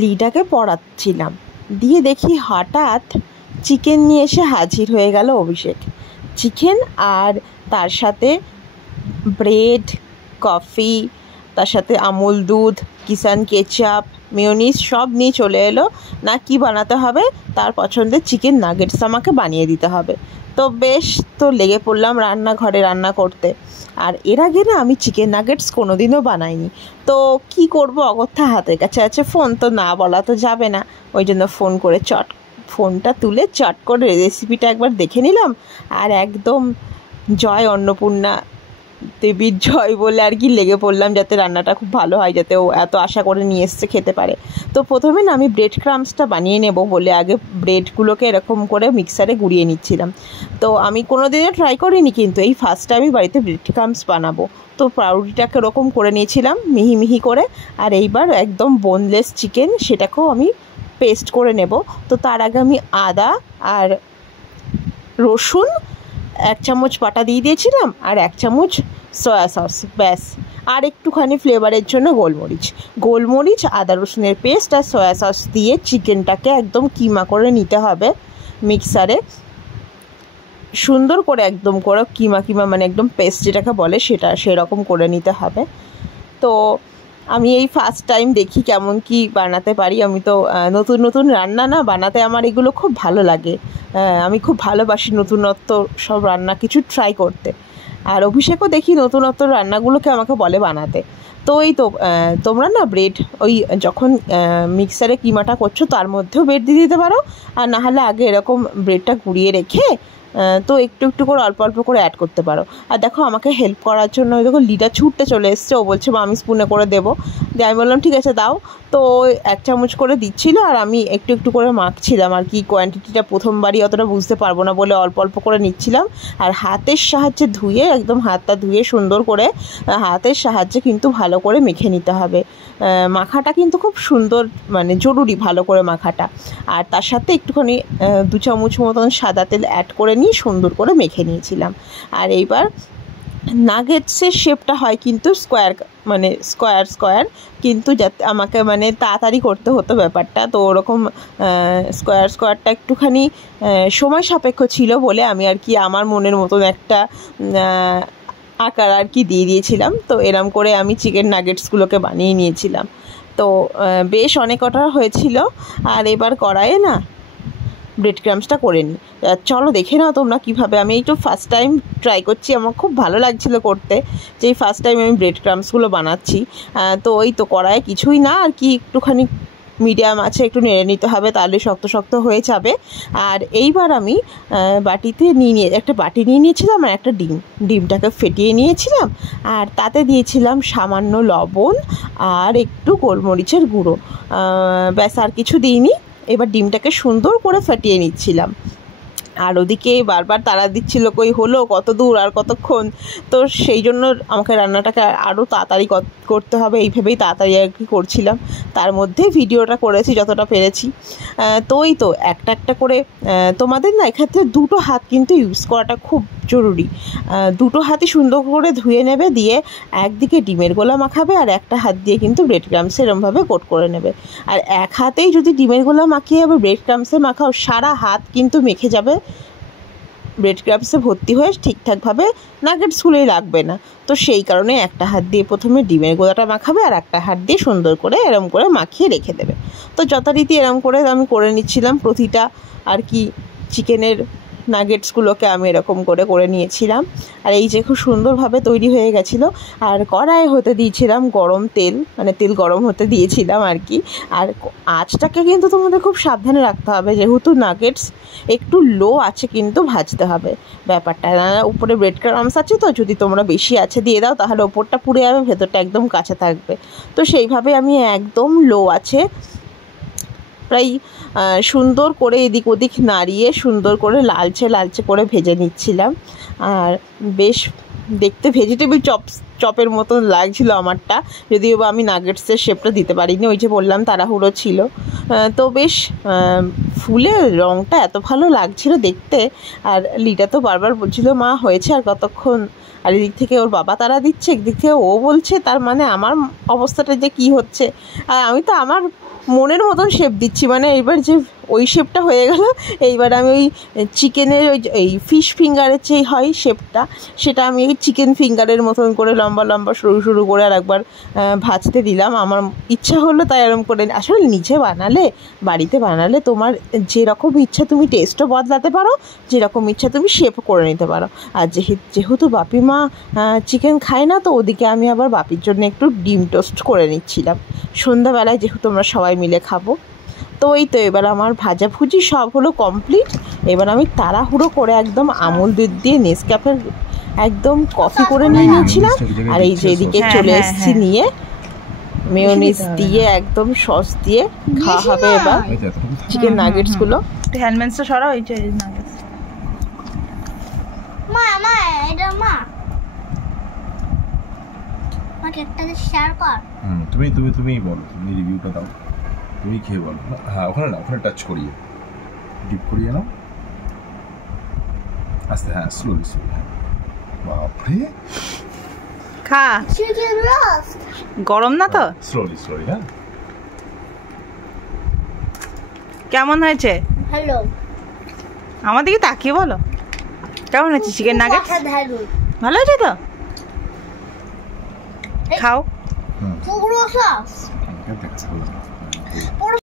লিটাকে পড়াচ্ছিলাম, দিয়ে দেখি হঠাৎ চিকেন নিয়ে এসে হাজির হয়ে গেল অভিষেক। চিকেন আর তার সাথে ব্রেড, কফি, তার সাথে আমুল দুধ, কিষান কেচাপ, মেয়োনিজ সব নিয়ে চলে এলো। না কি বানাতে হবে, তার পছন্দের চিকেন নাগেটস আমাকে বানিয়ে দিতে হবে। তো বেশ, তো লেগে পড়লাম রান্নাঘরে রান্না করতে। আর এর আগে না আমি চিকেন নাগেটস কোনো দিনও বানাইনি। তো কি করব, অগত্যা হাতের কাছে আছে ফোন, তো না বলা তো যাবে না। ওই জন্য ফোনটা তুলে চট করে রেসিপিটা একবার দেখে নিলাম। আর একদম জয় অন্নপূর্ণা দেবীর জয় বলে আর কি লেগে পড়লাম, যাতে রান্নাটা খুব ভালো হয়, যাতে ও এত আশা করে নিয়ে এসছে খেতে পারে। তো প্রথমে না আমি ব্রেড ক্রাম্বসটা বানিয়ে নেব বলে আগে ব্রেডগুলোকে এরকম করে মিক্সারে গুঁড়িয়ে নিচ্ছিলাম। তো আমি কোনো দিনও ট্রাই করিনি, কিন্তু এই ফার্স্ট টাইমই বাড়িতে ব্রেড ক্রাম্বস বানাবো। তো পাউরুটিটাকে এরকম করে নিয়েছিলাম মিহি মিহি করে। আর এইবার একদম বোনলেস চিকেন, সেটাকেও আমি পেস্ট করে নেব। তো তার আগে আমি আদা আর রসুন 1 চামচ বাটা দিয়ে দিয়েছিলাম, আর 1 চামচ সয়া সস, ব্যাস। আর একটুখানি ফ্লেভারের জন্য গোলমরিচ, আদা রসুনের পেস্ট আর সয়া সস দিয়ে চিকেনটাকে একদম কিমা করে নিতে হবে মিক্সারে, সুন্দর করে একদম করে কিমা মানে একদম পেস্ট যেটাকে বলে সেটা সেরকম করে নিতে হবে। তো আমি এই ফার্স্ট টাইম দেখি কেমন কি বানাতে পারি। আমি তো নতুন রান্না না বানাতে আমার এগুলো খুব ভালো লাগে। আমি খুব ভালোবাসি নতুনত্ব সব রান্না কিছু ট্রাই করতে। আর অভিষেকও দেখি নতুনত্ব রান্নাগুলোকে আমাকে বলে বানাতে। তো এই তো তোমরা না ব্রেড ওই যখন মিক্সারে কিমাটা করছো তার মধ্যেও ব্রেড দিয়ে দিতে পারো, আর নাহলে আগে এরকম ব্রেডটা গুঁড়িয়ে রেখে তো একটু করে অল্প করে অ্যাড করতে পারো। আর দেখো আমাকে হেল্প করার জন্য ওই দেখো লিডা ছুটতে চলে এসছে, ও বলছে আমি স্পুনে করে দেবো। দিয়ে আমি বললাম ঠিক আছে দাও। তো 1 চামচ করে দিচ্ছিলো, আর আমি একটু করে মাখছিলাম আর কি। কোয়ান্টিটিটা প্রথমবারই অতটা বুঝতে পারবো না বলে অল্প করে নিচ্ছিলাম। আর হাতের সাহায্যে ধুয়ে, একদম হাতটা ধুয়ে সুন্দর করে হাতের সাহায্যে কিন্তু ভালো করে মেখে নিতে হবে। মাখাটা কিন্তু খুব সুন্দর, মানে জরুরি ভালো করে মাখাটা। আর তার সাথে একটুখানি 2 চামচ মতন সাদা তেল অ্যাড করে নিয়ে সুন্দর করে মেখে নিয়েছিলাম। আর এইবার নাগেটসের শেপটা হয় কিন্তু স্কোয়ার, কিন্তু যাতে আমাকে মানে তাড়াতাড়ি করতে হতো ব্যাপারটা। তো ওরকম স্কোয়ারটা একটুখানি সময় সাপেক্ষ ছিল বলে আমি আর কি আমার মনের মতন একটা আকার আর কি দিয়ে দিয়েছিলাম। তো এরম করে আমি চিকেন নাগেটসগুলোকে বানিয়ে নিয়েছিলাম। তো বেশ অনেক কটা হয়েছিল। আর এবার কড়াইয়ে না ব্রেড ক্রাম্বসটা করে নিই। চলো দেখে নাও তোমরা কীভাবে। আমি একটু ফার্স্ট টাইম ট্রাই করছি, আমার খুব ভালো লাগছিলো করতে, যে এই ফার্স্ট টাইম আমি ব্রেড ক্রাম্বসগুলো বানাচ্ছি। তো ওই তো কড়াইয়ে কিছুই না আর কি, একটুখানি মিডিয়াম আছে একটু নেড়ে নিতে হবে, তাহলে শক্ত হয়ে যাবে। আর এইবার আমি একটা বাটি নিয়ে নিয়েছিলাম, আর একটা ডিমটাকে ফেটিয়ে নিয়েছিলাম, আর তাতে দিয়েছিলাম সামান্য লবণ আর একটু গোলমরিচের গুঁড়ো, ব্যাস আর কিছু দিইনি। এবার ডিমটাকে সুন্দর করে ফাটিয়ে নিচ্ছিলাম। আর ওদিকে বারবার তাড়া দিচ্ছিল, কই হলো কত দূর আর কতক্ষণ। তো সেই জন্য আমাকে রান্নাটাকে আরও তাড়াতাড়ি করতে হবে, এই ভেবেই তাড়াতাড়ি আর কি করছিলাম। তার মধ্যে ভিডিওটা করেছি যতটা পেরেছি। তো এই তো একটা করে তোমাদের না এক্ষেত্রে 2টো হাত কিন্তু ইউজ করাটা খুব জরুরি। 2টো হাতই সুন্দর করে ধুয়ে নেবে, দিয়ে একদিকে ডিমের গোলা মাখাবে, আর একটা হাত দিয়ে কিন্তু ব্রেড ক্রাম্বস এরমভাবে কোট করে নেবে। আর এক হাতেই যদি ডিমের গোলা মাখিয়ে আবার ব্রেড ক্রাম্বসে মাখাও, সারা হাত কিন্তু মেখে যাবে ব্রেড ক্রাম্বসে ভর্তি হয়ে, ঠিকঠাকভাবে নাগেটসগুলোই লাগবে না। তো সেই কারণে একটা হাত দিয়ে প্রথমে ডিমের গোলাটা মাখাবে, আর একটা হাত দিয়ে সুন্দর করে এরম করে মাখিয়ে রেখে দেবে। তো যথারীতি এরম করে আমি করে নিচ্ছিলাম প্রতিটা আর কি চিকেনের নাগেটসগুলোকে আমি এরকম করে নিয়েছিলাম। আর এই যে খুব সুন্দরভাবে তৈরি হয়ে গেছিলো। আর কড়াই হতে দিয়েছিলাম গরম তেল, মানে তেল গরম হতে দিয়েছিলাম আর কি। আর আঁচটাকে কিন্তু তোমাদের খুব সাবধানে রাখতে হবে, যেহেতু নাগেটস একটু লো আছে কিন্তু ভাজতে হবে ব্যাপারটা। উপরে ব্রেড ক্রাম্বস আছে, তো যদি তোমরা বেশি আছে দিয়ে দাও তাহলে ওপরটা পুড়ে যাবে, ভেতরটা একদম কাঁচা থাকবে। তো সেইভাবে আমি একদম লো আছে প্রায় সুন্দর করে এদিক ওদিক নাড়িয়ে সুন্দর করে লালচে করে ভেজে নিচ্ছিলাম। আর বেশ দেখতে ভেজিটেবল চপের মতন লাগছিল আমারটা, যদিও বা আমি নাগেটসের শেপটা দিতে পারিনি, ওই যে বললাম তাড়াহুড়ো ছিল। তো বেশ ফুলের রঙটা এত ভালো লাগছিল দেখতে। আর লিটা তো বারবার বলছিল মা হয়েছে আর কতক্ষণ। আর এদিক থেকে ওর বাবা তারা দিচ্ছে, একদিক থেকে ও বলছে, তার মানে আমার অবস্থাটা যে কী হচ্ছে। আর আমি তো আমার মনের মতন শেপ দিচ্ছি, মানে এইবার যে ওই শেপটা হয়ে গেল, এইবার আমি ওই চিকেনের ওই এই ফিশ ফিঙ্গারের যে হয় শেপটা, সেটা আমি ওই চিকেন ফিঙ্গারের মতন করে লম্বা লম্বা সরু সরু করে আর একবার ভাজতে দিলাম। আমার ইচ্ছা হলো তাই এরকম করে। আসলে নিজে বানালে, বাড়িতে বানালে তোমার যেরকম ইচ্ছা তুমি টেস্টও বদলাতে পারো, যেরকম ইচ্ছা তুমি শেপ করে নিতে পারো। আর যেহেতু বাপি মা চিকেন খায় না, তো ওদিকে আমি আবার বাপির জন্য একটু ডিম টোস্ট করে নিচ্ছিলাম সন্ধ্যাবেলায়, যেহেতু আমরা সবাই মিলে খাবো। তো এই তো এবার আমার ভাজাভুজি সব হলো কমপ্লিট। এবার আমি তাড়াহুড়ো করে একদম আমুল দুধ দিয়ে নেসক্যাফের একদম কফি করে নিয়ে নিয়েছিলাম। আর এই যে এদিকে চলে এসেছি নিয়ে মেয়োনিজ দিয়ে একদম সস দিয়ে খাওয়া হবে এবার চিকেন নাগেটসগুলো। হ্যান্ডমেন্সটা সরা হয়েছে নাগেটস। মা মা এটা মা আমাকে একটা শেয়ার কর। তুমি বলো, তুমি রিভিউটা দাও, তুমি খেয়ে বলো। হ্যাঁ ওখানে না, ওখানে টাচ করিয়ে ডিপ করিয়ে নাও আস্তে। হ্যাঁ স্লোলি স্লোলি। বাপরে খা, চিকেন রোস্ট গরম না তো? Slowly slowly. হ্যাঁ কেমন হয়েছে? হ্যালো, আমার দিকে তাকিয়ে বলো কেমন হয়েছে চিকেন নাগেটস? ভালো হয়েছে তো? খাও। পুরো সস।